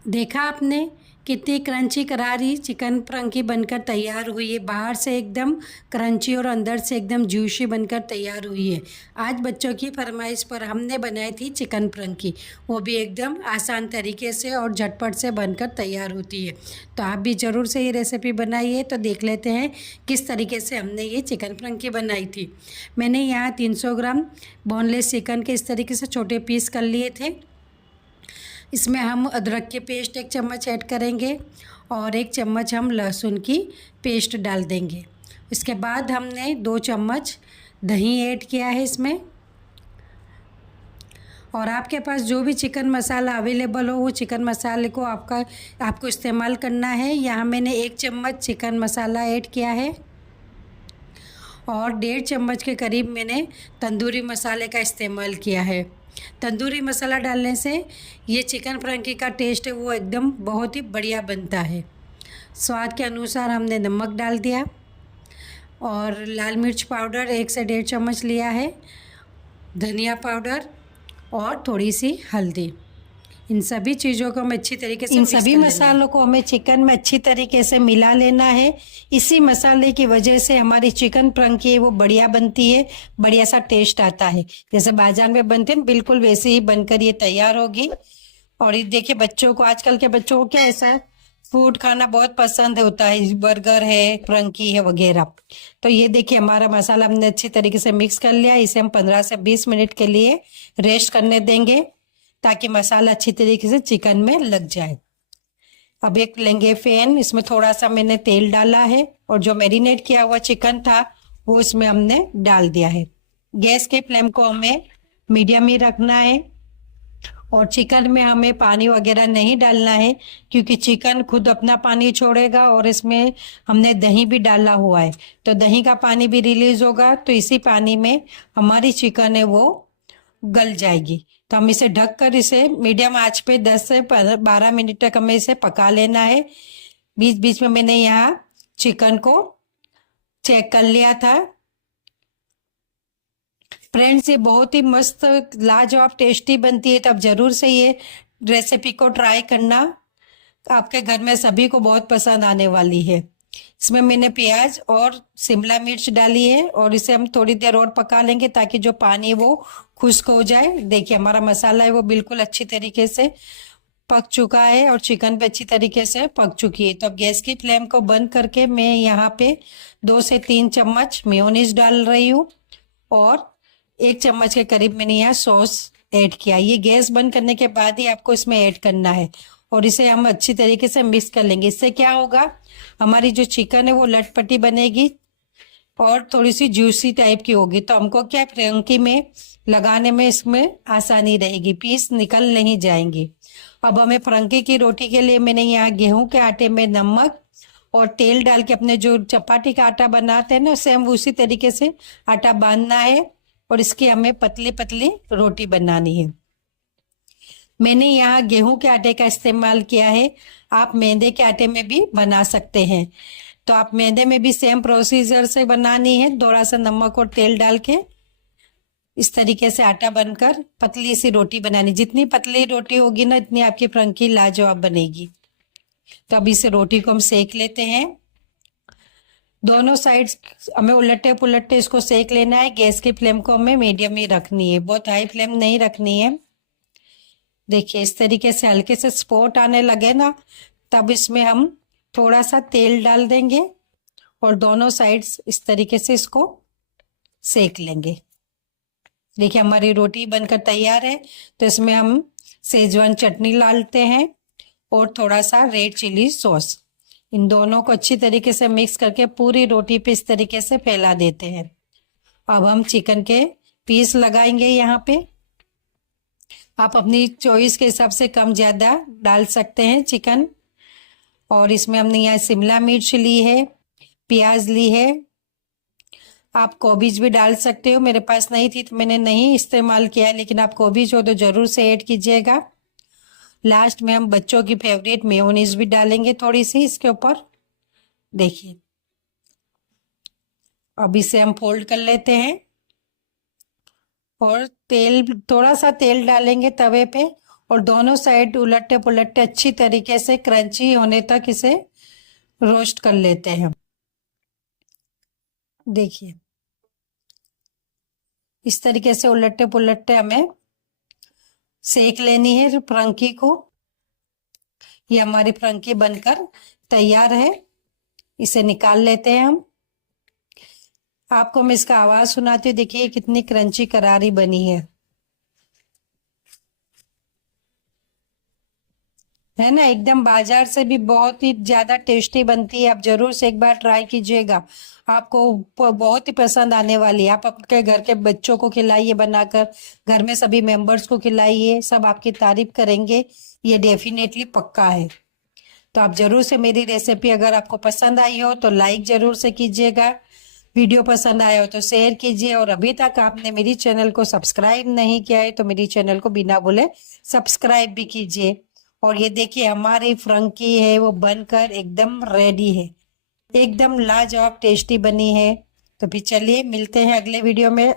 देखा आपने कितनी क्रंची करारी चिकन फ्रांकी बनकर तैयार हुई है। बाहर से एकदम क्रंची और अंदर से एकदम जूशी बनकर तैयार हुई है। आज बच्चों की फरमाइश पर हमने बनाई थी चिकन फ्रांकी, वो भी एकदम आसान तरीके से और झटपट से बनकर तैयार होती है। तो आप भी ज़रूर से ये रेसिपी बनाइए। तो देख लेते हैं किस तरीके से हमने ये चिकन फ्रांकी बनाई थी। मैंने यहाँ 300 ग्राम बोनलेस चिकन के इस तरीके से छोटे पीस कर लिए थे। इसमें हम अदरक के पेस्ट 1 चम्मच ऐड करेंगे और 1 चम्मच हम लहसुन की पेस्ट डाल देंगे। इसके बाद हमने 2 चम्मच दही ऐड किया है इसमें। और आपके पास जो भी चिकन मसाला अवेलेबल हो वो चिकन मसाले को आपको इस्तेमाल करना है। यहाँ मैंने 1 चम्मच चिकन मसाला ऐड किया है और 1.5 चम्मच के करीब मैंने तंदूरी मसाले का इस्तेमाल किया है। तंदूरी मसाला डालने से ये चिकन फ्रांकी का टेस्ट है वो एकदम बहुत ही बढ़िया बनता है। स्वाद के अनुसार हमने नमक डाल दिया और लाल मिर्च पाउडर 1 से 1.5 चम्मच लिया है, धनिया पाउडर और थोड़ी सी हल्दी। इन सभी चीज़ों को हमें अच्छी तरीके से मिक्स कर लेना है। मसालों को हमें चिकन में अच्छी तरीके से मिला लेना है। इसी मसाले की वजह से हमारी चिकन फ्रांकी है वो बढ़िया बनती है, बढ़िया सा टेस्ट आता है। जैसे बाजार में बनते हैं बिल्कुल वैसे ही बनकर ये तैयार होगी। और ये देखिए बच्चों को, आजकल के बच्चों को क्या ऐसा फूड खाना बहुत पसंद होता है, बर्गर है, फ्रांकी है वगैरह। तो ये देखिए हमारा मसाला हमने अच्छी तरीके से मिक्स कर लिया। इसे हम 15 से 20 मिनट के लिए रेस्ट करने देंगे ताकि मसाला अच्छी तरीके से चिकन में लग जाए। अब एक लेंगे पैन, इसमें थोड़ा सा मैंने तेल डाला है और जो मैरिनेट किया हुआ चिकन था वो इसमें हमने डाल दिया है। गैस के फ्लेम को हमें मीडियम ही रखना है और चिकन में हमें पानी वगैरह नहीं डालना है क्योंकि चिकन खुद अपना पानी छोड़ेगा और इसमें हमने दही भी डाला हुआ है, तो दही का पानी भी रिलीज होगा, तो इसी पानी में हमारी चिकन है वो गल जाएगी। तो हम इसे ढककर इसे मीडियम आंच पे 10 से 12 मिनट तक हमें इसे पका लेना है। बीच बीच में मैंने यहाँ चिकन को चेक कर लिया था। फ्रेंड्स ये बहुत ही मस्त लाजवाब टेस्टी बनती है, तो आप जरूर से ये रेसिपी को ट्राई करना, आपके घर में सभी को बहुत पसंद आने वाली है। इसमें मैंने प्याज और शिमला मिर्च डाली है और इसे हम थोड़ी देर और पका लेंगे ताकि जो पानी वो खुश्क हो जाए। देखिए हमारा मसाला है वो बिल्कुल अच्छी तरीके से पक चुका है और चिकन भी अच्छी तरीके से पक चुकी है। तो अब गैस की फ्लेम को बंद करके मैं यहाँ पे 2 से 3 चम्मच मेयोनीज डाल रही हूँ और 1 चम्मच के करीब मैंने यहाँ सॉस ऐड किया। ये गैस बंद करने के बाद ही आपको इसमें ऐड करना है और इसे हम अच्छी तरीके से मिक्स कर लेंगे। इससे क्या होगा, हमारी जो चिकन है वो लटपटी बनेगी और थोड़ी सी जूसी टाइप की होगी, तो हमको क्या फ्रांकी में लगाने में इसमें आसानी रहेगी, पीस निकल नहीं जाएंगे। अब हमें फ्रांकी की रोटी के लिए मैंने यहाँ गेहूं के आटे में नमक और तेल डाल के अपने जो चपाती का आटा बनाते हैं ना सेम उसी तरीके से आटा बांधना है और इसकी हमें पतली पतली रोटी बनानी है। मैंने यहाँ गेहूं के आटे का इस्तेमाल किया है, आप मैदे के आटे में भी बना सकते हैं। तो आप मैदे में भी सेम प्रोसीजर से बनानी है, थोड़ा सा नमक और तेल डाल के इस तरीके से आटा बनकर पतली सी रोटी बनानी। जितनी पतली रोटी होगी ना इतनी आपकी फ्रांकी लाजवाब बनेगी। तो अब इस रोटी को हम सेक लेते हैं। दोनों साइड्स हमें उलटे पुलटे इसको सेक लेना है। गैस की फ्लेम को हमें मीडियम ही रखनी है, बहुत हाई फ्लेम नहीं रखनी है। देखिए इस तरीके से हल्के से स्पॉट आने लगे ना तब इसमें हम थोड़ा सा तेल डाल देंगे और दोनों साइड्स इस तरीके से इसको सेक लेंगे। देखिए हमारी रोटी बनकर तैयार है। तो इसमें हम सेजवान चटनी डालते हैं और थोड़ा सा रेड चिली सॉस, इन दोनों को अच्छी तरीके से मिक्स करके पूरी रोटी पे इस तरीके से फैला देते हैं। अब हम चिकन के पीस लगाएंगे यहाँ पे। आप अपनी चॉइस के हिसाब से कम ज़्यादा डाल सकते हैं चिकन। और इसमें हमने यहाँ शिमला मिर्च ली है, प्याज ली है, आप कोबीज भी डाल सकते हो। मेरे पास नहीं थी तो मैंने नहीं इस्तेमाल किया, लेकिन आप कोबीज हो तो ज़रूर से ऐड कीजिएगा। लास्ट में हम बच्चों की फेवरेट मेयोनीज भी डालेंगे थोड़ी सी इसके ऊपर। देखिए अब इसे हम फोल्ड कर लेते हैं और तेल, थोड़ा सा तेल डालेंगे तवे पे और दोनों साइड उलटते पुलटते अच्छी तरीके से क्रंची होने तक इसे रोस्ट कर लेते हैं। देखिए इस तरीके से उलटते पुलटते हमें सेक लेनी है फ्रंकी को। ये हमारी फ्रंकी बनकर तैयार है, इसे निकाल लेते हैं हम। आपको मैं इसका आवाज सुनाती हूँ, देखिए कितनी क्रंची करारी बनी है ना। एकदम बाजार से भी बहुत ही ज्यादा टेस्टी बनती है। आप जरूर से एक बार ट्राई कीजिएगा, आपको बहुत ही पसंद आने वाली है। आप अपने घर के बच्चों को खिलाइए बनाकर, घर में सभी मेंबर्स को खिलाइए, सब आपकी तारीफ करेंगे, ये डेफिनेटली पक्का है। तो आप जरूर से मेरी रेसिपी अगर आपको पसंद आई हो तो लाइक जरूर से कीजिएगा, वीडियो पसंद आया हो तो शेयर कीजिए, और अभी तक आपने मेरी चैनल को सब्सक्राइब नहीं किया है तो मेरी चैनल को बिना बोले सब्सक्राइब भी कीजिए। और ये देखिए हमारी फ्रंकी है वो बनकर एकदम रेडी है, एकदम लाजवाब टेस्टी बनी है। तो फिर चलिए मिलते हैं अगले वीडियो में।